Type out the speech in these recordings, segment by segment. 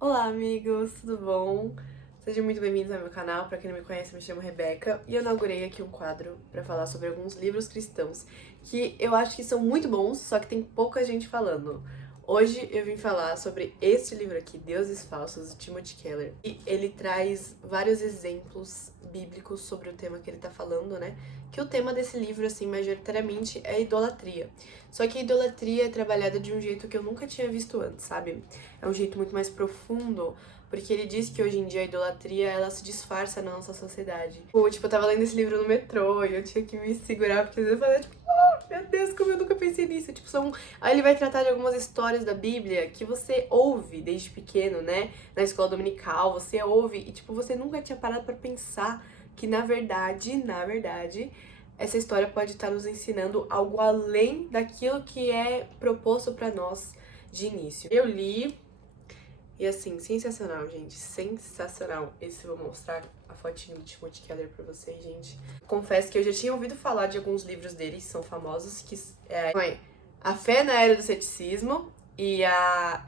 Olá, amigos, tudo bom? Sejam muito bem-vindos ao meu canal. Para quem não me conhece, me chamo Rebeca e eu inaugurei aqui um quadro para falar sobre alguns livros cristãos que eu acho que são muito bons, só que tem pouca gente falando. Hoje eu vim falar sobre este livro aqui, Deuses Falsos, de Timothy Keller. E ele traz vários exemplos bíblicos sobre o tema que ele tá falando, né? Que o tema desse livro, assim, majoritariamente é idolatria. Só que a idolatria é trabalhada de um jeito que eu nunca tinha visto antes, sabe? É um jeito muito mais profundo, porque ele diz que hoje em dia a idolatria, ela se disfarça na nossa sociedade. Tipo, eu tava lendo esse livro no metrô e eu tinha que me segurar, porque às vezes eu falava, tipo, oh, meu Deus, como eu nunca pensei nisso. Tipo, são... Aí ele vai tratar de algumas histórias da Bíblia que você ouve desde pequeno, né? Na escola dominical, você ouve e, tipo, você nunca tinha parado pra pensar que, na verdade, essa história pode estar nos ensinando algo além daquilo que é proposto pra nós de início. Eu li e assim, sensacional, gente. Sensacional. Esse eu vou mostrar a fotinho do Timothy Keller pra vocês, gente. Confesso que eu já tinha ouvido falar de alguns livros dele, que são famosos, que é A Fé na Era do Ceticismo e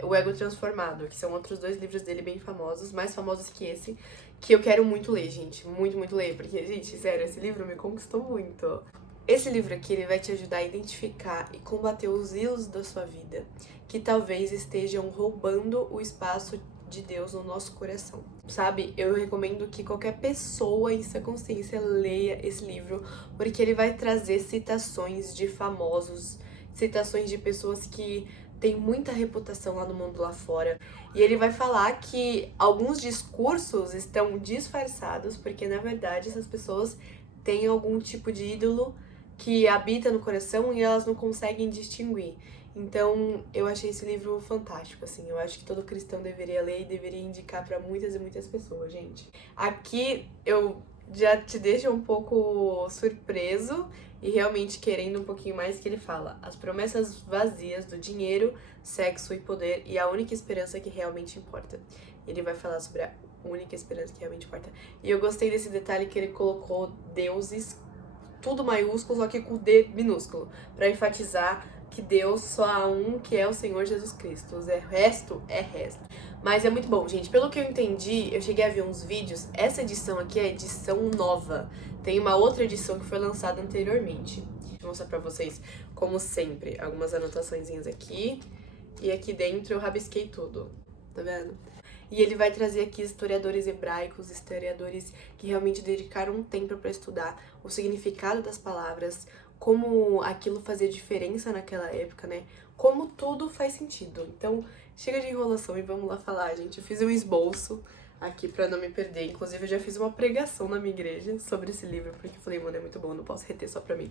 O Ego Transformado, que são outros dois livros dele bem famosos, mais famosos que esse, que eu quero muito ler, gente. Muito, muito ler, porque, gente, sério, esse livro me conquistou muito. Esse livro aqui, ele vai te ajudar a identificar e combater os ídolos da sua vida, que talvez estejam roubando o espaço de Deus no nosso coração. Sabe, eu recomendo que qualquer pessoa em sua consciência leia esse livro, porque ele vai trazer citações de famosos, citações de pessoas que têm muita reputação lá no mundo lá fora. E ele vai falar que alguns discursos estão disfarçados, porque na verdade essas pessoas têm algum tipo de ídolo que habita no coração e elas não conseguem distinguir. Então, eu achei esse livro fantástico, assim. Eu acho que todo cristão deveria ler e deveria indicar pra muitas e muitas pessoas, gente. Aqui eu já te deixo um pouco surpreso e realmente querendo um pouquinho mais, que ele fala: as promessas vazias do dinheiro, sexo e poder e a única esperança que realmente importa. Ele vai falar sobre a única esperança que realmente importa. E eu gostei desse detalhe que ele colocou deuses tudo maiúsculo, só que com D minúsculo, para enfatizar que Deus só há um, que é o Senhor Jesus Cristo. O resto é resto. Mas é muito bom, gente. Pelo que eu entendi, eu cheguei a ver uns vídeos. Essa edição aqui é a edição nova. Tem uma outra edição que foi lançada anteriormente. Vou mostrar pra vocês, como sempre, algumas anotaçõezinhas aqui. E aqui dentro eu rabisquei tudo. Tá vendo? E ele vai trazer aqui historiadores hebraicos, historiadores que realmente dedicaram um tempo para estudar o significado das palavras, como aquilo fazia diferença naquela época, né? Como tudo faz sentido. Então, chega de enrolação e vamos lá falar, gente. Eu fiz um esboço aqui para não me perder. Inclusive, eu já fiz uma pregação na minha igreja sobre esse livro, porque eu falei, mano, é muito bom, não posso reter só pra mim.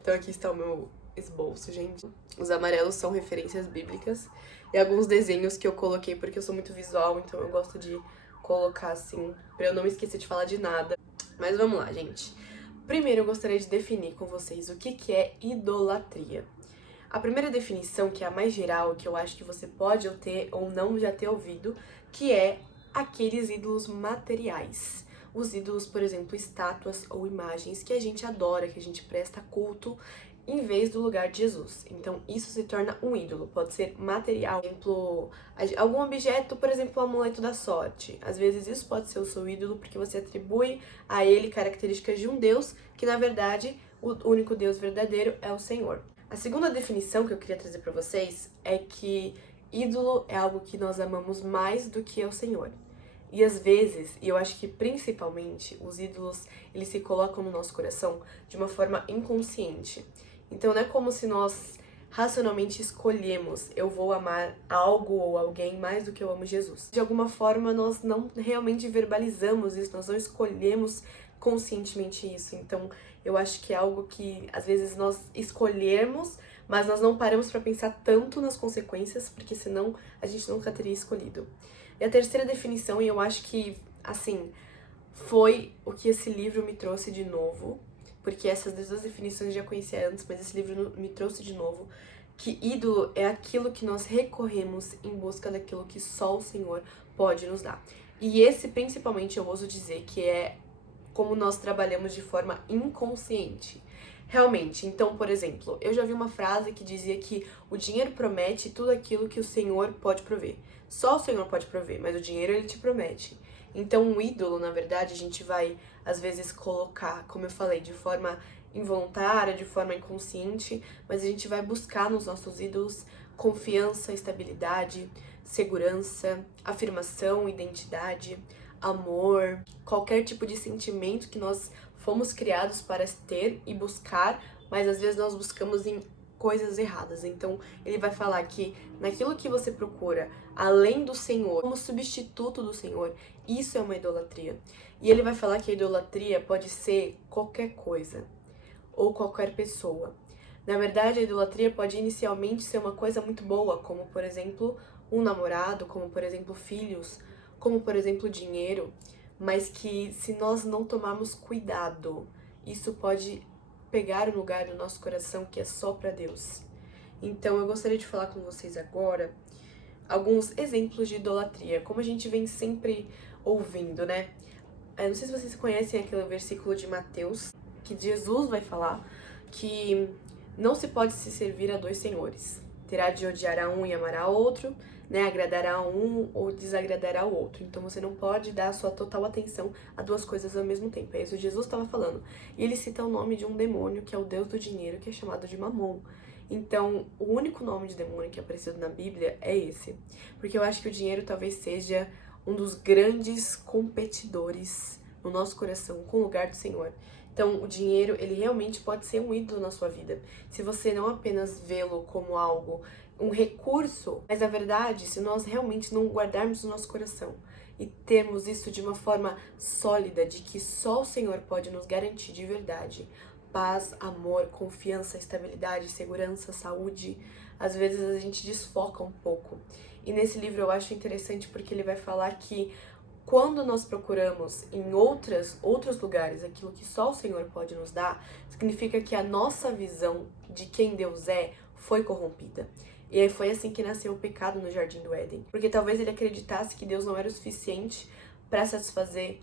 Então, aqui está o meu esboço, gente. Os amarelos são referências bíblicas e alguns desenhos que eu coloquei porque eu sou muito visual, então eu gosto de colocar assim, pra eu não me esquecer de falar de nada. Mas vamos lá, gente. Primeiro eu gostaria de definir com vocês o que é idolatria. A primeira definição, que é a mais geral, que eu acho que você pode ou ter ou não já ter ouvido, que é aqueles ídolos materiais. Os ídolos, por exemplo, estátuas ou imagens que a gente adora, que a gente presta culto, em vez do lugar de Jesus. Então, isso se torna um ídolo. Pode ser material, por exemplo, algum objeto, por exemplo, o amuleto da sorte. Às vezes isso pode ser o seu ídolo porque você atribui a ele características de um Deus que, na verdade, o único Deus verdadeiro é o Senhor. A segunda definição que eu queria trazer para vocês é que ídolo é algo que nós amamos mais do que o Senhor. E às vezes, e eu acho que principalmente, os ídolos, eles se colocam no nosso coração de uma forma inconsciente. Então não é como se nós racionalmente escolhemos, eu vou amar algo ou alguém mais do que eu amo Jesus. De alguma forma, nós não realmente verbalizamos isso, nós não escolhemos conscientemente isso. Então, eu acho que é algo que às vezes nós escolhermos, mas nós não paramos para pensar tanto nas consequências, porque senão a gente nunca teria escolhido. E a terceira definição, e eu acho que, assim, foi o que esse livro me trouxe de novo, porque essas duas definições eu já conhecia antes, mas esse livro me trouxe de novo, que ídolo é aquilo que nós recorremos em busca daquilo que só o Senhor pode nos dar. E esse, principalmente, eu ouso dizer que é como nós trabalhamos de forma inconsciente. Realmente, então, por exemplo, eu já vi uma frase que dizia que o dinheiro promete tudo aquilo que o Senhor pode prover. Só o Senhor pode prover, mas o dinheiro ele te promete. Então, um ídolo, na verdade, a gente vai, às vezes, colocar, como eu falei, de forma involuntária, de forma inconsciente, mas a gente vai buscar nos nossos ídolos confiança, estabilidade, segurança, afirmação, identidade, amor, qualquer tipo de sentimento que nós fomos criados para ter e buscar, mas às vezes nós buscamos em coisas erradas. Então, ele vai falar que naquilo que você procura, além do Senhor, como substituto do Senhor, isso é uma idolatria. E ele vai falar que a idolatria pode ser qualquer coisa ou qualquer pessoa. Na verdade, a idolatria pode inicialmente ser uma coisa muito boa, como por exemplo, um namorado, como por exemplo, filhos, como por exemplo, dinheiro, mas que se nós não tomarmos cuidado, isso pode pegar o lugar do nosso coração que é só para Deus. Então eu gostaria de falar com vocês agora alguns exemplos de idolatria, como a gente vem sempre ouvindo, né? Eu não sei se vocês conhecem aquele versículo de Mateus, que Jesus vai falar que não se pode se servir a dois senhores. Terá de odiar a um e amar a outro, né? Agradará a um ou desagradará ao outro. Então você não pode dar a sua total atenção a duas coisas ao mesmo tempo. É isso que Jesus estava falando. E ele cita o nome de um demônio, que é o deus do dinheiro, que é chamado de Mamon. Então, o único nome de demônio que é aparecido na Bíblia é esse. Porque eu acho que o dinheiro talvez seja um dos grandes competidores no nosso coração com o lugar do Senhor. Então, o dinheiro, ele realmente pode ser um ídolo na sua vida. Se você não apenas vê-lo como algo, um recurso, mas na verdade, se nós realmente não guardarmos no nosso coração e termos isso de uma forma sólida, de que só o Senhor pode nos garantir de verdade paz, amor, confiança, estabilidade, segurança, saúde, às vezes a gente desfoca um pouco. E nesse livro eu acho interessante porque ele vai falar que quando nós procuramos em outros lugares aquilo que só o Senhor pode nos dar, significa que a nossa visão de quem Deus é foi corrompida. E aí foi assim que nasceu o pecado no Jardim do Éden. Porque talvez ele acreditasse que Deus não era o suficiente para satisfazer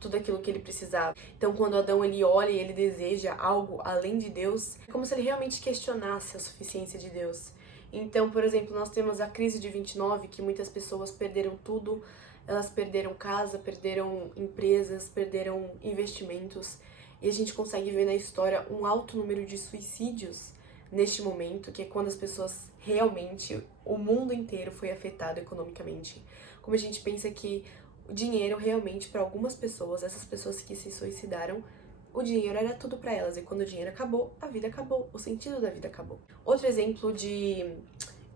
tudo aquilo que ele precisava. Então, quando Adão ele olha e ele deseja algo além de Deus, é como se ele realmente questionasse a suficiência de Deus. Então, por exemplo, nós temos a crise de 29, que muitas pessoas perderam tudo. Elas perderam casa, perderam empresas, perderam investimentos. E a gente consegue ver na história um alto número de suicídios neste momento, que é quando as pessoas realmente, o mundo inteiro foi afetado economicamente. Como a gente pensa que o dinheiro realmente, para algumas pessoas, essas pessoas que se suicidaram, o dinheiro era tudo para elas. E quando o dinheiro acabou, a vida acabou, o sentido da vida acabou. Outro exemplo de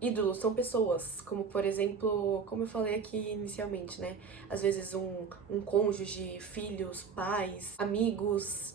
ídolos são pessoas, como por exemplo, como eu falei aqui inicialmente, né? Às vezes um cônjuge, filhos, pais, amigos,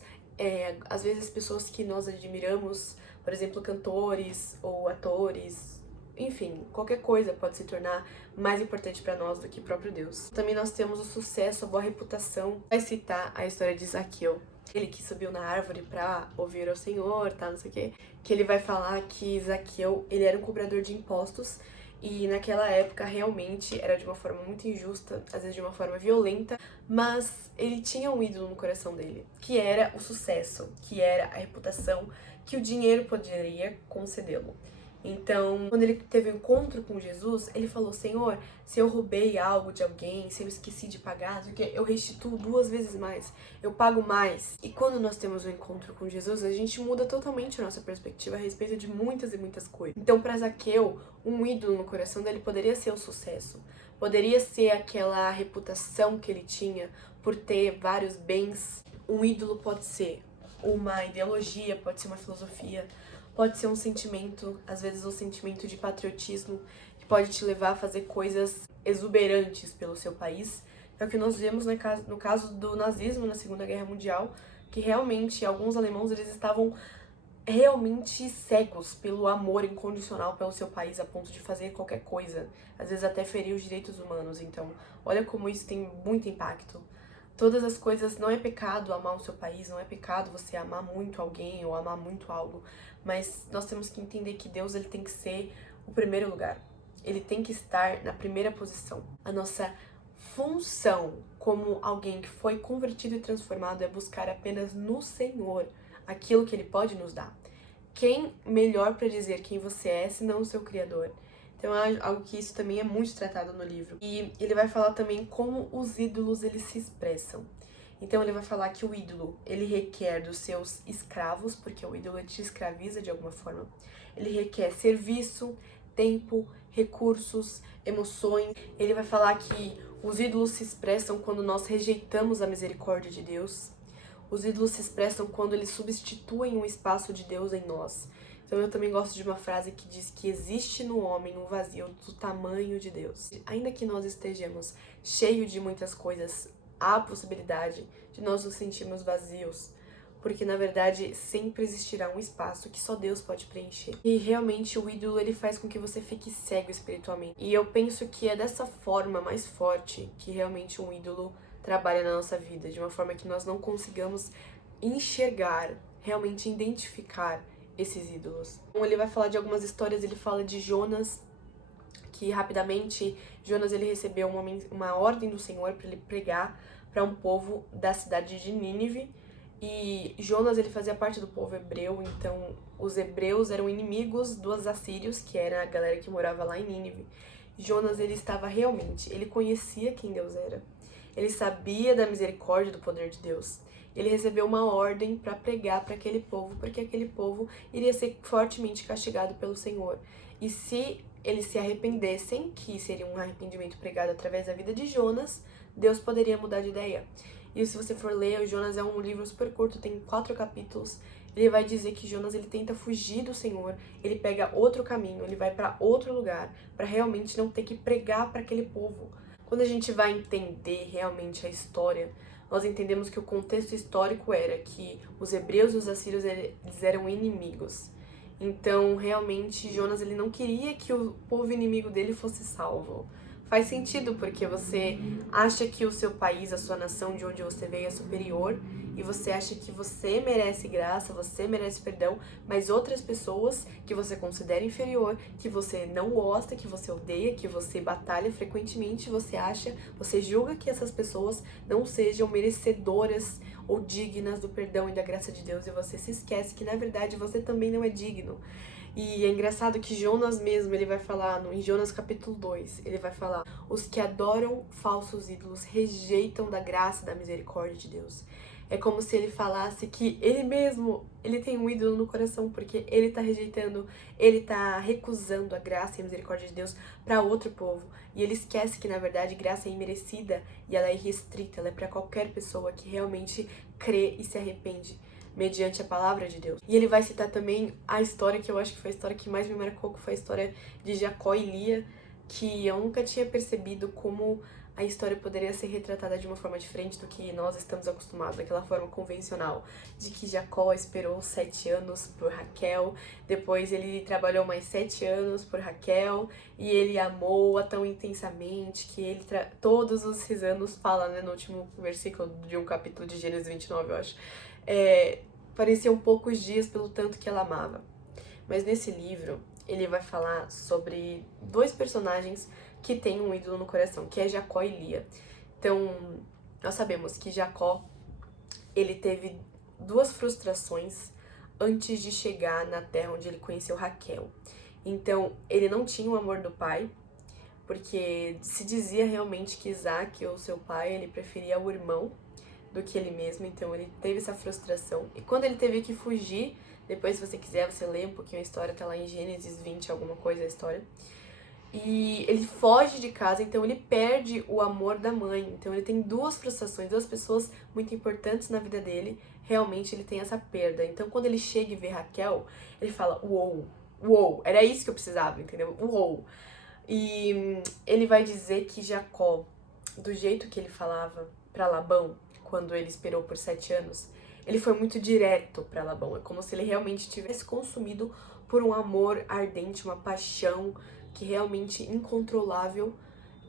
às vezes pessoas que nós admiramos, por exemplo, cantores ou atores, enfim, qualquer coisa pode se tornar mais importante para nós do que o próprio Deus. Também nós temos o sucesso, a boa reputação. Vai citar a história de Zaqueu, ele que subiu na árvore para ouvir ao Senhor, tá, não sei o quê, que ele vai falar que Zaqueu, ele era um cobrador de impostos e naquela época realmente era de uma forma muito injusta, às vezes de uma forma violenta, mas ele tinha um ídolo no coração dele, que era o sucesso, que era a reputação, que o dinheiro poderia concedê-lo. Então, quando ele teve um encontro com Jesus, ele falou: Senhor, se eu roubei algo de alguém, se eu esqueci de pagar, eu restituo 2 vezes mais, eu pago mais. E quando nós temos um encontro com Jesus, a gente muda totalmente a nossa perspectiva a respeito de muitas e muitas coisas. Então, para Zaqueu, um ídolo no coração dele poderia ser o sucesso, poderia ser aquela reputação que ele tinha por ter vários bens. Um ídolo pode ser uma ideologia, pode ser uma filosofia, pode ser um sentimento, às vezes um sentimento de patriotismo, que pode te levar a fazer coisas exuberantes pelo seu país. É o que nós vemos no caso do nazismo na Segunda Guerra Mundial, que realmente alguns alemãos eles estavam realmente cegos pelo amor incondicional pelo seu país, a ponto de fazer qualquer coisa, às vezes até ferir os direitos humanos. Então, olha como isso tem muito impacto. Todas as coisas, não é pecado amar o seu país, não é pecado você amar muito alguém ou amar muito algo, mas nós temos que entender que Deus ele tem que ser o primeiro lugar. Ele tem que estar na primeira posição. A nossa função como alguém que foi convertido e transformado é buscar apenas no Senhor aquilo que Ele pode nos dar. Quem melhor para dizer quem você é, senão o seu Criador? Então é algo que isso também é muito tratado no livro. E ele vai falar também como os ídolos eles se expressam. Então ele vai falar que o ídolo, ele requer dos seus escravos, porque o ídolo te escraviza de alguma forma. Ele requer serviço, tempo, recursos, emoções. Ele vai falar que os ídolos se expressam quando nós rejeitamos a misericórdia de Deus. Os ídolos se expressam quando eles substituem o espaço de Deus em nós. Então eu também gosto de uma frase que diz que existe no homem um vazio do tamanho de Deus. Ainda que nós estejamos cheios de muitas coisas, há a possibilidade de nós nos sentirmos vazios, porque na verdade sempre existirá um espaço que só Deus pode preencher. E realmente o ídolo ele faz com que você fique cego espiritualmente. E eu penso que é dessa forma mais forte que realmente um ídolo trabalha na nossa vida, de uma forma que nós não consigamos enxergar, realmente identificar esses ídolos. Então ele vai falar de algumas histórias, ele fala de Jonas, que rapidamente Jonas ele recebeu uma ordem do Senhor para ele pregar para um povo da cidade de Nínive. E Jonas ele fazia parte do povo hebreu, então os hebreus eram inimigos dos assírios, que era a galera que morava lá em Nínive. Jonas ele estava realmente, ele conhecia quem Deus era. Ele sabia da misericórdia do poder de Deus. Ele recebeu uma ordem para pregar para aquele povo, porque aquele povo iria ser fortemente castigado pelo Senhor. E se eles se arrependessem, que seria um arrependimento pregado através da vida de Jonas, Deus poderia mudar de ideia. E se você for ler, o Jonas é um livro super curto, tem 4 capítulos. Ele vai dizer que Jonas ele tenta fugir do Senhor, ele pega outro caminho, ele vai para outro lugar, para realmente não ter que pregar para aquele povo. Quando a gente vai entender realmente a história, nós entendemos que o contexto histórico era que os hebreus e os assírios eles eram inimigos. Então, realmente, Jonas ele não queria que o povo inimigo dele fosse salvo. Faz sentido, porque você acha que o seu país, a sua nação, de onde você veio é superior, e você acha que você merece graça, você merece perdão, mas outras pessoas que você considera inferior, que você não gosta, que você odeia, que você batalha frequentemente, você julga que essas pessoas não sejam merecedoras ou dignas do perdão e da graça de Deus, e você se esquece que na verdade você também não é digno. E é engraçado que Jonas mesmo, ele vai falar, em Jonas capítulo 2, ele vai falar: os que adoram falsos ídolos rejeitam da graça e da misericórdia de Deus. É como se ele falasse que ele mesmo, ele tem um ídolo no coração, porque ele tá rejeitando, ele tá recusando a graça e a misericórdia de Deus para outro povo. E ele esquece que, na verdade, graça é imerecida e ela é irrestrita, ela é para qualquer pessoa que realmente crê e se arrepende mediante a palavra de Deus. E ele vai citar também a história que eu acho que foi a história que mais me marcou, que foi a história de Jacó e Lia, que eu nunca tinha percebido como a história poderia ser retratada de uma forma diferente do que nós estamos acostumados, daquela forma convencional, de que Jacó esperou 7 anos por Raquel, depois ele trabalhou mais 7 anos por Raquel, e ele amou-a tão intensamente que ele todos esses anos, fala, né, no último versículo de um capítulo de Gênesis 29, eu acho, pareciam poucos dias pelo tanto que ela amava. Mas nesse livro, ele vai falar sobre 2 personagens que têm um ídolo no coração, que é Jacó e Lia. Então, nós sabemos que Jacó, ele teve 2 frustrações antes de chegar na terra onde ele conheceu Raquel. Então, ele não tinha o amor do pai, porque se dizia realmente que Isaac, ou seu pai, ele preferia o irmão do que ele mesmo, então ele teve essa frustração. E quando ele teve que fugir, depois se você quiser, você lê um pouquinho a história, tá lá em Gênesis 20, alguma coisa a história. E ele foge de casa, então ele perde o amor da mãe. Então ele tem 2 frustrações, 2 pessoas muito importantes na vida dele, realmente ele tem essa perda. Então quando ele chega e vê Raquel, ele fala: uou, uou, era isso que eu precisava, entendeu? Uou. E ele vai dizer que Jacó, do jeito que ele falava para Labão, quando ele esperou por 7 anos, ele foi muito direto para Labão. É como se ele realmente tivesse consumido por um amor ardente, uma paixão que realmente incontrolável.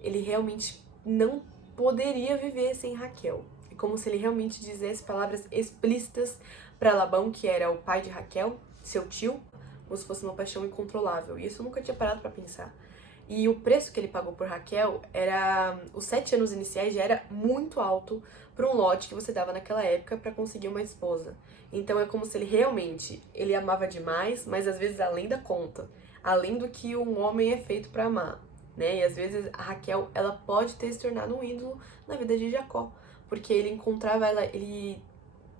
Ele realmente não poderia viver sem Raquel. É como se ele realmente dissesse palavras explícitas para Labão, que era o pai de Raquel, seu tio, como se fosse uma paixão incontrolável. E isso eu nunca tinha parado para pensar. E o preço que ele pagou por Raquel era... Os 7 anos iniciais já era muito alto para um lote que você dava naquela época para conseguir uma esposa. Então é como se ele realmente... Ele amava demais, mas às vezes além da conta. além do que um homem é feito para amar, né? E às vezes a Raquel, ela pode ter se tornado um ídolo na vida de Jacó, porque ele encontrava ela,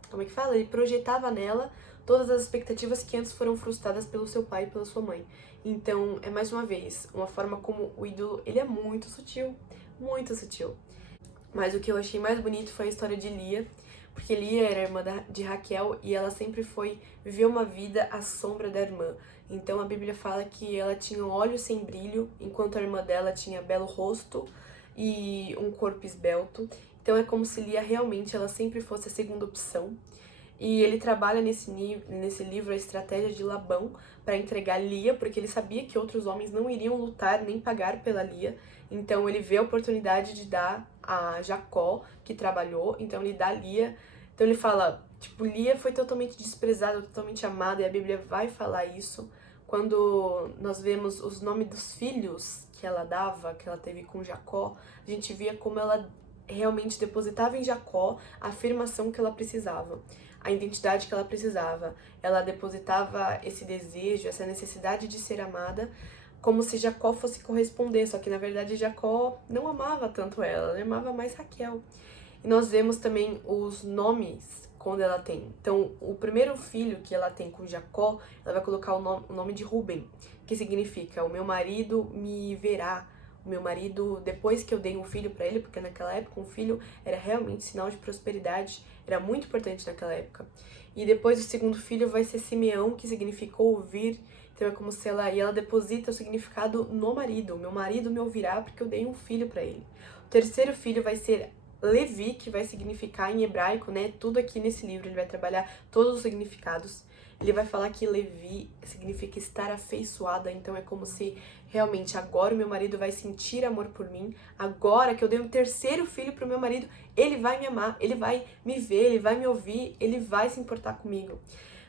como é que fala? Ele projetava nela todas as expectativas que antes foram frustradas pelo seu pai e pela sua mãe. Então, é mais uma vez, uma forma como o ídolo, ele é muito sutil, muito sutil. Mas o que eu achei mais bonito foi a história de Lia, porque Lia era irmã de Raquel e ela sempre viveu uma vida à sombra da irmã. Então a Bíblia fala que ela tinha olhos sem brilho, enquanto a irmã dela tinha belo rosto e um corpo esbelto. Então é como se Lia realmente ela sempre fosse a segunda opção. E ele trabalha nesse livro a estratégia de Labão para entregar Lia, porque ele sabia que outros homens não iriam lutar nem pagar pela Lia. Então ele vê a oportunidade de dar a Jacó, que trabalhou, então ele dá Lia. Então ele fala, tipo, Lia foi totalmente desprezada, totalmente amada, e a Bíblia vai falar isso quando nós vemos os nomes dos filhos que ela dava, que ela teve com Jacó. A gente via como ela realmente depositava em Jacó a afirmação que ela precisava, a identidade que ela precisava. Ela depositava esse desejo, essa necessidade de ser amada, como se Jacó fosse corresponder, só que na verdade Jacó não amava tanto ela, ele amava mais Raquel. E nós vemos também os nomes quando ela tem. Então, o primeiro filho que ela tem com Jacó, ela vai colocar o nome de Rubem, que significa: o meu marido me verá. O meu marido, depois que eu dei um filho para ele, porque naquela época um filho era realmente sinal de prosperidade, era muito importante naquela época. E depois o segundo filho vai ser Simeão, que significa ouvir. Então é como se ela deposita o significado no marido. Meu marido me ouvirá porque eu dei um filho para ele. O terceiro filho vai ser Levi, que vai significar em hebraico, né? Tudo aqui nesse livro ele vai trabalhar todos os significados. Ele vai falar que Levi significa estar afeiçoada, então é como se realmente agora o meu marido vai sentir amor por mim. Agora que eu dei um terceiro filho pro meu marido, ele vai me amar, ele vai me ver, ele vai me ouvir, ele vai se importar comigo.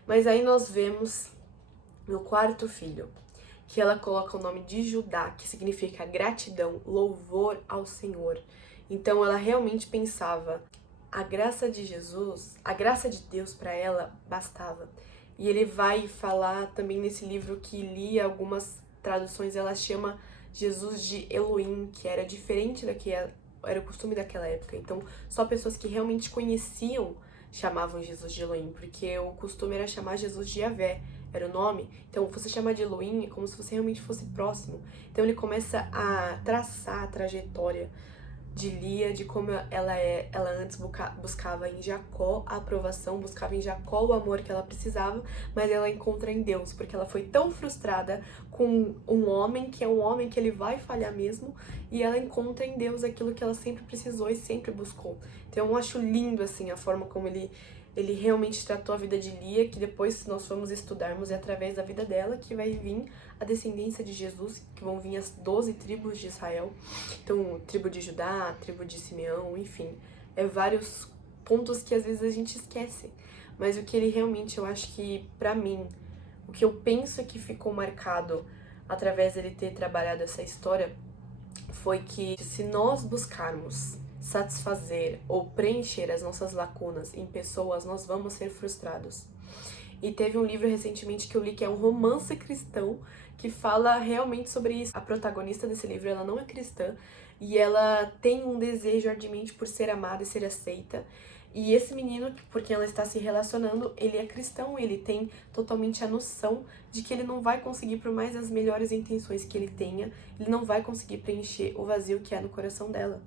Mas aí nós vemos no quarto filho que ela coloca o nome de Judá, que significa gratidão, louvor ao Senhor. Então ela realmente pensava, a graça de Jesus, a graça de Deus para ela bastava. E ele vai falar também nesse livro que li algumas traduções, ela chama Jesus de Elohim, que era diferente da que era o costume daquela época. Então, só pessoas que realmente conheciam chamavam Jesus de Elohim, porque o costume era chamar Jesus de Yahvé, era o nome. Então, você chamar de Elohim é como se você realmente fosse próximo. Então, ele começa a traçar a trajetória de Lia, de como ela antes buscava em Jacó a aprovação, buscava em Jacó o amor que ela precisava, mas ela encontra em Deus, porque ela foi tão frustrada com um homem, que é um homem que ele vai falhar mesmo, e ela encontra em Deus aquilo que ela sempre precisou e sempre buscou. Então eu acho lindo, assim, a forma como ele realmente tratou a vida de Lia, que depois, se nós formos estudarmos, é através da vida dela que vai vir a descendência de Jesus, que vão vir as 12 tribos de Israel. Então, tribo de Judá, tribo de Simeão, enfim, vários pontos que às vezes a gente esquece. Mas o que ele realmente, eu acho que, pra mim, o que eu penso que ficou marcado através dele ter trabalhado essa história foi que, se nós buscarmos satisfazer ou preencher as nossas lacunas em pessoas, nós vamos ser frustrados. E teve um livro recentemente que eu li que é um romance cristão que fala realmente sobre isso. A protagonista desse livro, ela não é cristã e ela tem um desejo ardimente por ser amada e ser aceita. E esse menino, por quem ela está se relacionando, ele é cristão, ele tem totalmente a noção de que ele não vai conseguir, por mais as melhores intenções que ele tenha, ele não vai conseguir preencher o vazio que há no coração dela.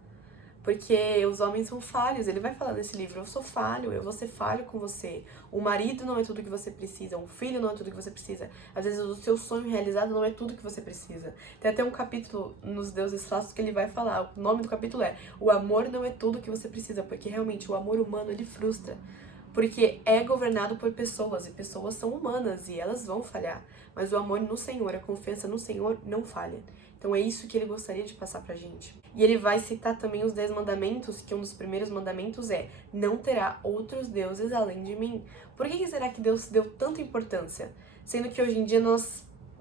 Porque os homens são falhos, ele vai falar nesse livro, eu sou falho, eu vou ser falho com você. O marido não é tudo que você precisa, um filho não é tudo que você precisa. Às vezes o seu sonho realizado não é tudo que você precisa. Tem até um capítulo nos Deuses Falsos que ele vai falar, o nome do capítulo é O amor não é tudo que você precisa, porque realmente o amor humano ele frustra. Porque é governado por pessoas, e pessoas são humanas, e elas vão falhar. Mas o amor no Senhor, a confiança no Senhor não falha. Então é isso que ele gostaria de passar pra gente. E ele vai citar também os 10 mandamentos, que um dos primeiros mandamentos é: não terá outros deuses além de mim. Por que será que Deus deu tanta importância? Sendo que hoje em dia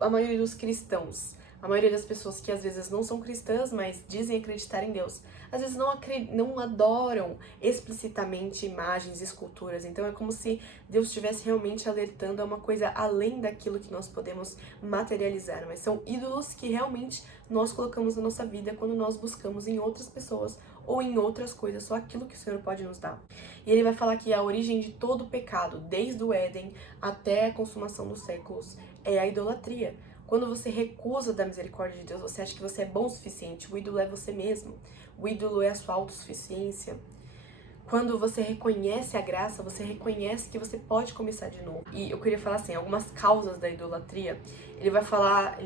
a maioria dos cristãos, A maioria das pessoas que às vezes não são cristãs, mas dizem acreditar em Deus, às vezes não adoram explicitamente imagens, esculturas. Então é como se Deus estivesse realmente alertando a uma coisa além daquilo que nós podemos materializar. Mas são ídolos que realmente nós colocamos na nossa vida quando nós buscamos em outras pessoas ou em outras coisas, só aquilo que o Senhor pode nos dar. E ele vai falar que a origem de todo o pecado, desde o Éden até a consumação dos séculos, é a idolatria. Quando você recusa da misericórdia de Deus, você acha que você é bom o suficiente, o ídolo é você mesmo, o ídolo é a sua autossuficiência. Quando você reconhece a graça, você reconhece que você pode começar de novo. E eu queria falar assim, algumas causas da idolatria. Ele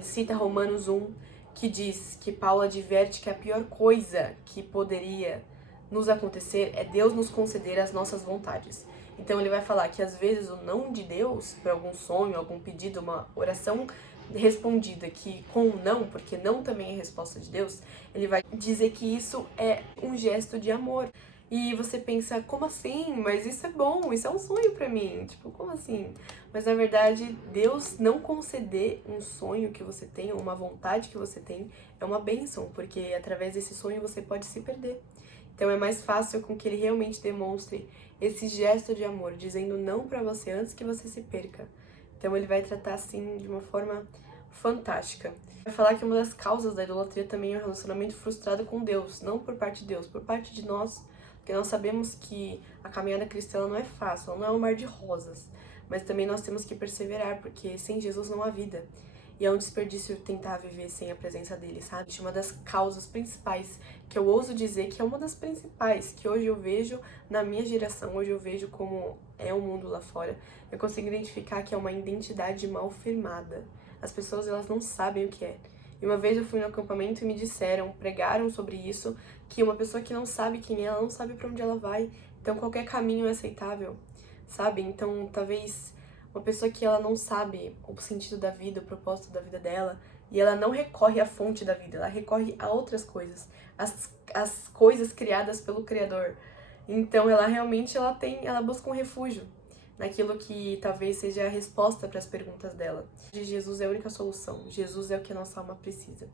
cita Romanos 1, que diz que Paulo adverte que a pior coisa que poderia nos acontecer é Deus nos conceder as nossas vontades. Então ele vai falar que às vezes o não de Deus para algum sonho, algum pedido, uma oração respondida que com um não, porque não também é resposta de Deus, ele vai dizer que isso é um gesto de amor. E você pensa, como assim? Mas isso é bom, isso é um sonho pra mim. Tipo, como assim? Mas na verdade, Deus não conceder um sonho que você tem, ou uma vontade que você tem, é uma bênção, porque através desse sonho você pode se perder. Então é mais fácil com que ele realmente demonstre esse gesto de amor, dizendo não pra você antes que você se perca. Então ele vai tratar assim de uma forma fantástica. Vai falar que uma das causas da idolatria também é o relacionamento frustrado com Deus, não por parte de Deus, por parte de nós, porque nós sabemos que a caminhada cristã não é fácil, não é um mar de rosas, mas também nós temos que perseverar, porque sem Jesus não há vida. E é um desperdício tentar viver sem a presença dele, sabe? Uma das causas principais, que eu ouso dizer que é uma das principais, que hoje eu vejo na minha geração, hoje eu vejo como é o mundo lá fora, eu consigo identificar que é uma identidade mal firmada. As pessoas, elas não sabem o que é. E uma vez eu fui no acampamento e me disseram, pregaram sobre isso, que uma pessoa que não sabe quem é, ela não sabe pra onde ela vai. Então qualquer caminho é aceitável, sabe? Então talvez uma pessoa que ela não sabe o sentido da vida, o propósito da vida dela, e ela não recorre à fonte da vida, ela recorre a outras coisas, as coisas criadas pelo Criador. Então ela realmente ela busca um refúgio naquilo que talvez seja a resposta para as perguntas dela. Jesus é a única solução, Jesus é o que a nossa alma precisa.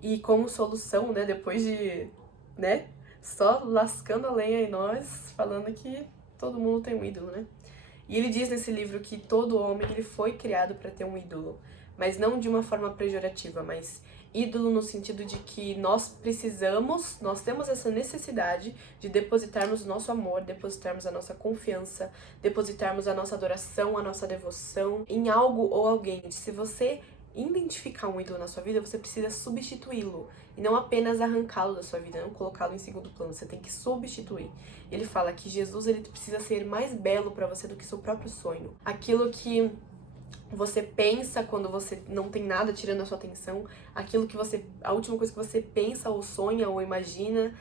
E como solução, né, depois de, né, só lascando a lenha em nós, falando que todo mundo tem um ídolo, né? E ele diz nesse livro que todo homem ele foi criado para ter um ídolo, mas não de uma forma pejorativa, mas ídolo no sentido de que nós temos essa necessidade de depositarmos o nosso amor, depositarmos a nossa confiança, depositarmos a nossa adoração, a nossa devoção em algo ou alguém. Se você identificar um ídolo na sua vida, você precisa substituí-lo e não apenas arrancá-lo da sua vida, não colocá-lo em segundo plano, você tem que substituir. Ele fala que Jesus ele precisa ser mais belo para você do que seu próprio sonho. Aquilo que você pensa quando você não tem nada tirando a sua atenção, a última coisa que você pensa ou sonha ou imagina,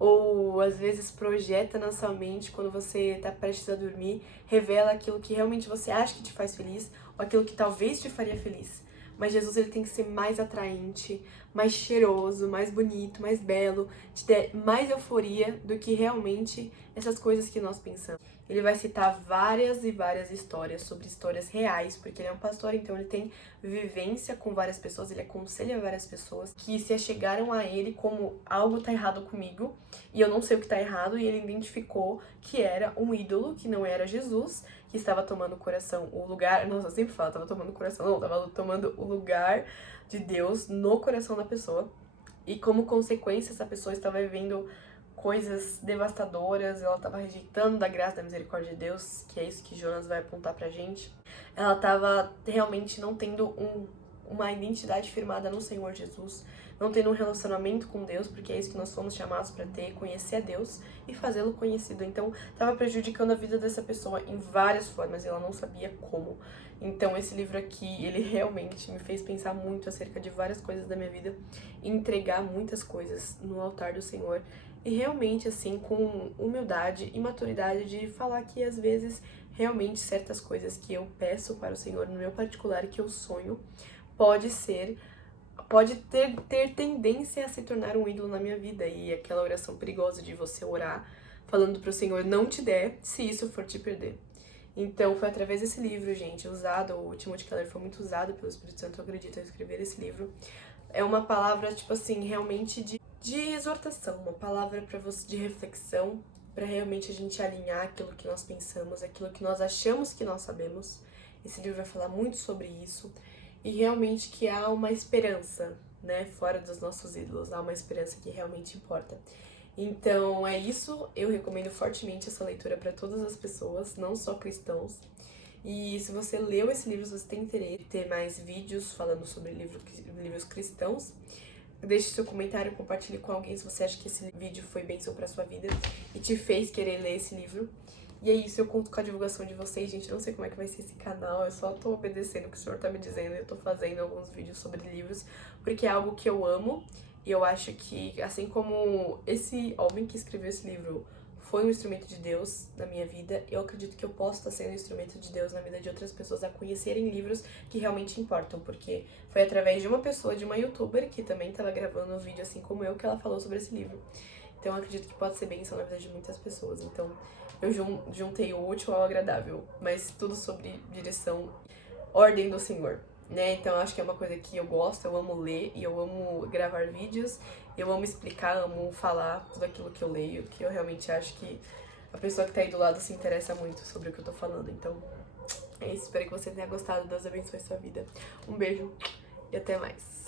ou às vezes projeta na sua mente quando você tá prestes a dormir, revela aquilo que realmente você acha que te faz feliz, ou aquilo que talvez te faria feliz. Mas Jesus ele tem que ser mais atraente, mais cheiroso, mais bonito, mais belo, te der mais euforia do que realmente essas coisas que nós pensamos. Ele vai citar várias e várias histórias sobre histórias reais, porque ele é um pastor, então ele tem vivência com várias pessoas, ele aconselha várias pessoas que se achegaram a ele como algo tá errado comigo e eu não sei o que tá errado, e ele identificou que era um ídolo, que não era Jesus, que estava tomando o coração, o lugar, nossa, eu sempre falo, tava tomando o coração, não, tava tomando o lugar de Deus no coração da pessoa, e como consequência essa pessoa estava vivendo coisas devastadoras, ela estava rejeitando da graça, da misericórdia de Deus, que é isso que Jonas vai apontar pra gente. Ela estava realmente não tendo uma identidade firmada no Senhor Jesus, não tendo um relacionamento com Deus, porque é isso que nós fomos chamados para ter, conhecer a Deus e fazê-lo conhecido. Então, estava prejudicando a vida dessa pessoa em várias formas e ela não sabia como. Então, esse livro aqui, ele realmente me fez pensar muito acerca de várias coisas da minha vida e entregar muitas coisas no altar do Senhor. E realmente, assim, com humildade e maturidade de falar que, às vezes, realmente certas coisas que eu peço para o Senhor, no meu particular, que eu sonho, pode ter tendência a se tornar um ídolo na minha vida. E aquela oração perigosa de você orar, falando para o Senhor não te der, se isso for te perder. Então, foi através desse livro, gente, o Timothy Keller foi muito usado pelo Espírito Santo, eu acredito, a escrever esse livro, É uma palavra, tipo assim, realmente de exortação, uma palavra para você de reflexão, para realmente a gente alinhar aquilo que nós pensamos, aquilo que nós achamos que nós sabemos. Esse livro vai falar muito sobre isso e realmente que há uma esperança, né, fora dos nossos ídolos, há uma esperança que realmente importa. Então é isso, eu recomendo fortemente essa leitura para todas as pessoas, não só cristãos. E se você leu esse livro, se você tem interesse em ter mais vídeos falando sobre livros cristãos, deixe seu comentário, compartilhe com alguém se você acha que esse vídeo foi bênção pra sua vida e te fez querer ler esse livro. E é isso, eu conto com a divulgação de vocês, gente. Eu não sei como é que vai ser esse canal, eu só tô obedecendo o que o senhor tá me dizendo. Eu tô fazendo alguns vídeos sobre livros, porque é algo que eu amo. E eu acho que, assim como esse homem que escreveu esse livro foi um instrumento de Deus na minha vida, eu acredito que eu posso estar sendo um instrumento de Deus na vida de outras pessoas a conhecerem livros que realmente importam, porque foi através de uma pessoa, de uma youtuber, que também estava gravando um vídeo assim como eu, que ela falou sobre esse livro. Então eu acredito que pode ser bênção na vida de muitas pessoas. Então eu juntei o útil ao agradável, mas tudo sobre direção, ordem do Senhor, né? Então eu acho que é uma coisa que eu gosto, eu amo ler e eu amo gravar vídeos, eu amo explicar, amo falar tudo aquilo que eu leio, que eu realmente acho que a pessoa que tá aí do lado se interessa muito sobre o que eu tô falando. Então é isso, espero que você tenha gostado, Deus abençoe sua vida. Um beijo e até mais.